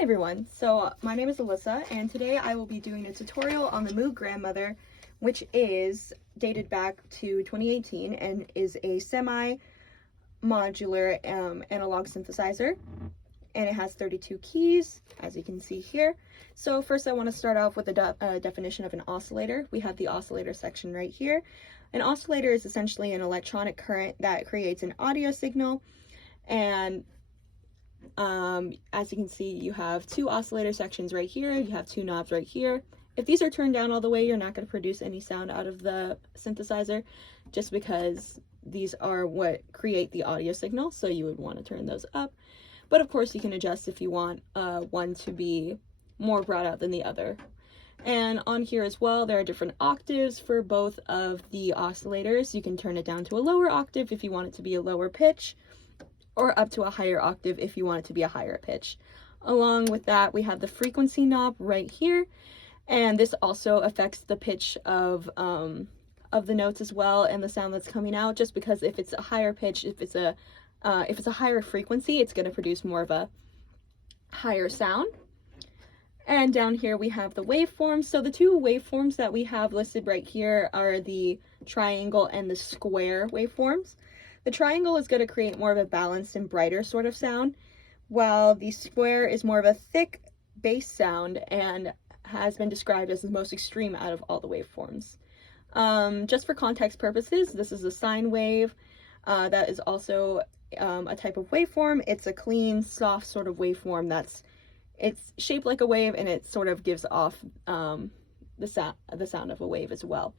Hi everyone, so my name is Alyssa and today I will be doing a tutorial on the Moog Grandmother, which is dated back to 2018 and is a semi-modular analog synthesizer, and it has 32 keys, as you can see here. So first I want to start off with a definition of an oscillator. We have the oscillator section right here. An oscillator is essentially an electronic current that creates an audio signal, and as you can see, you have two oscillator sections right here, you have two knobs right here. If these are turned down all the way, you're not going to produce any sound out of the synthesizer, just because these are what create the audio signal, so you would want to turn those up. But of course you can adjust if you want one to be more brought out than the other. And on here as well, there are different octaves for both of the oscillators. You can turn it down to a lower octave if you want it to be a lower pitch, or up to a higher octave if you want it to be a higher pitch. Along with that, we have the frequency knob right here, and this also affects the pitch of the notes as well and the sound that's coming out, just because if it's a higher pitch, if it's a higher frequency, it's going to produce more of a higher sound. And down here we have the waveforms. So the two waveforms that we have listed right here are the triangle and the square waveforms. The triangle is going to create more of a balanced and brighter sort of sound, while the square is more of a thick bass sound and has been described as the most extreme out of all the waveforms. Just for context purposes, this is a sine wave. That is also a type of waveform. It's a clean, soft sort of waveform it's shaped like a wave, and it sort of gives off the sound of a wave as well.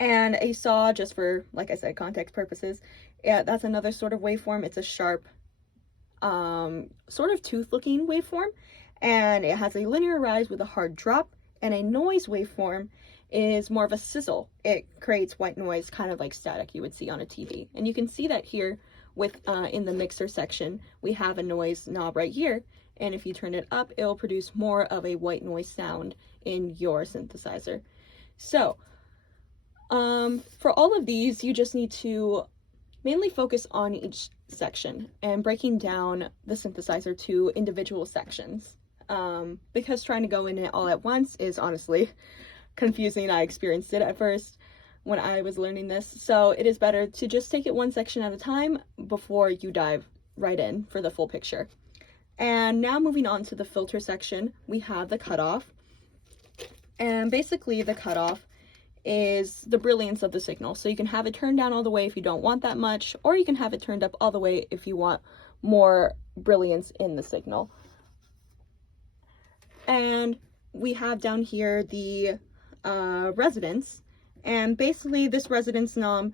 And a saw, just for, like I said, context purposes, yeah, that's another sort of waveform. It's a sharp, sort of tooth-looking waveform, and it has a linear rise with a hard drop. And a noise waveform is more of a sizzle. It creates white noise, kind of like static you would see on a TV. And you can see that here with in the mixer section, we have a noise knob right here, and if you turn it up, it'll produce more of a white noise sound in your synthesizer. So for all of these, you just need to mainly focus on each section and breaking down the synthesizer to individual sections, because trying to go in it all at once is honestly confusing. I experienced it at first when I was learning this, so it is better to just take it one section at a time before you dive right in for the full picture. And now moving on to the filter section, we have the cutoff, and basically the cutoff is the brilliance of the signal. So you can have it turned down all the way if you don't want that much, or you can have it turned up all the way if you want more brilliance in the signal. And we have down here the resonance, and basically this resonance knob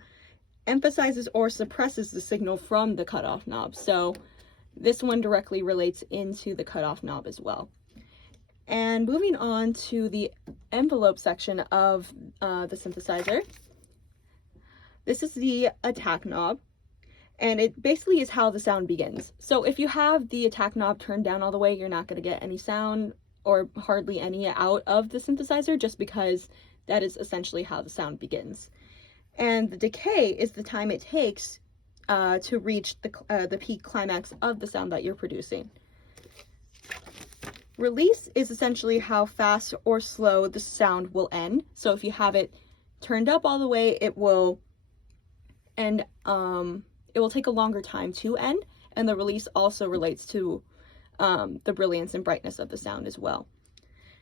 emphasizes or suppresses the signal from the cutoff knob. So this one directly relates into the cutoff knob as well. And moving on to the envelope section of the synthesizer, this is the attack knob, and it basically is how the sound begins. So if you have the attack knob turned down all the way, you're not going to get any sound, or hardly any, out of the synthesizer, just because that is essentially how the sound begins. And the decay is the time it takes to reach the peak climax of the sound that you're producing. Release is essentially how fast or slow the sound will end. So if you have it turned up all the way, it will end, it will take a longer time to end, and the release also relates to the brilliance and brightness of the sound as well.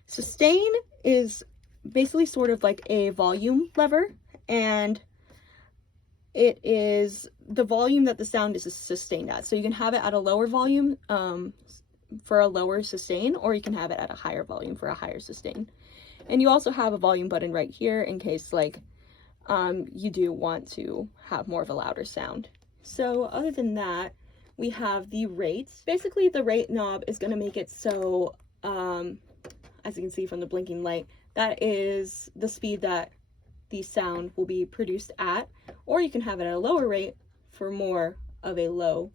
Sustain is basically sort of like a volume lever, and it is the volume that the sound is sustained at. So you can have it at a lower volume for a lower sustain, or you can have it at a higher volume for a higher sustain. And you also have a volume button right here in case like you do want to have more of a louder sound. So other than that, we have the rate. Basically the rate knob is going to make it so, as you can see from the blinking light, that is the speed that the sound will be produced at, or you can have it at a lower rate for more of a low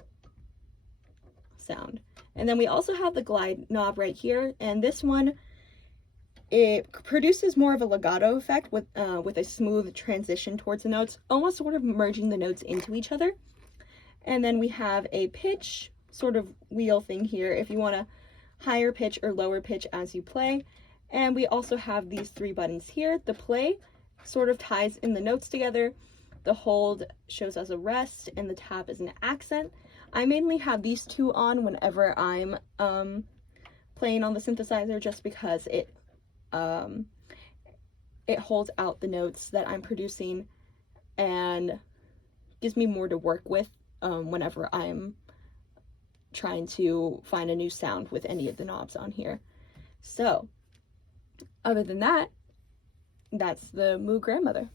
sound. And then we also have the glide knob right here, and this one, it produces more of a legato effect with a smooth transition towards the notes, almost sort of merging the notes into each other. And then we have a pitch sort of wheel thing here if you want to higher pitch or lower pitch as you play. And we also have these 3 buttons here. The play sort of ties in the notes together. The hold shows as a rest, and the tap is an accent. I mainly have these 2 on whenever I'm playing on the synthesizer, just because it holds out the notes that I'm producing and gives me more to work with whenever I'm trying to find a new sound with any of the knobs on here. So other than that, that's the Moog Grandmother.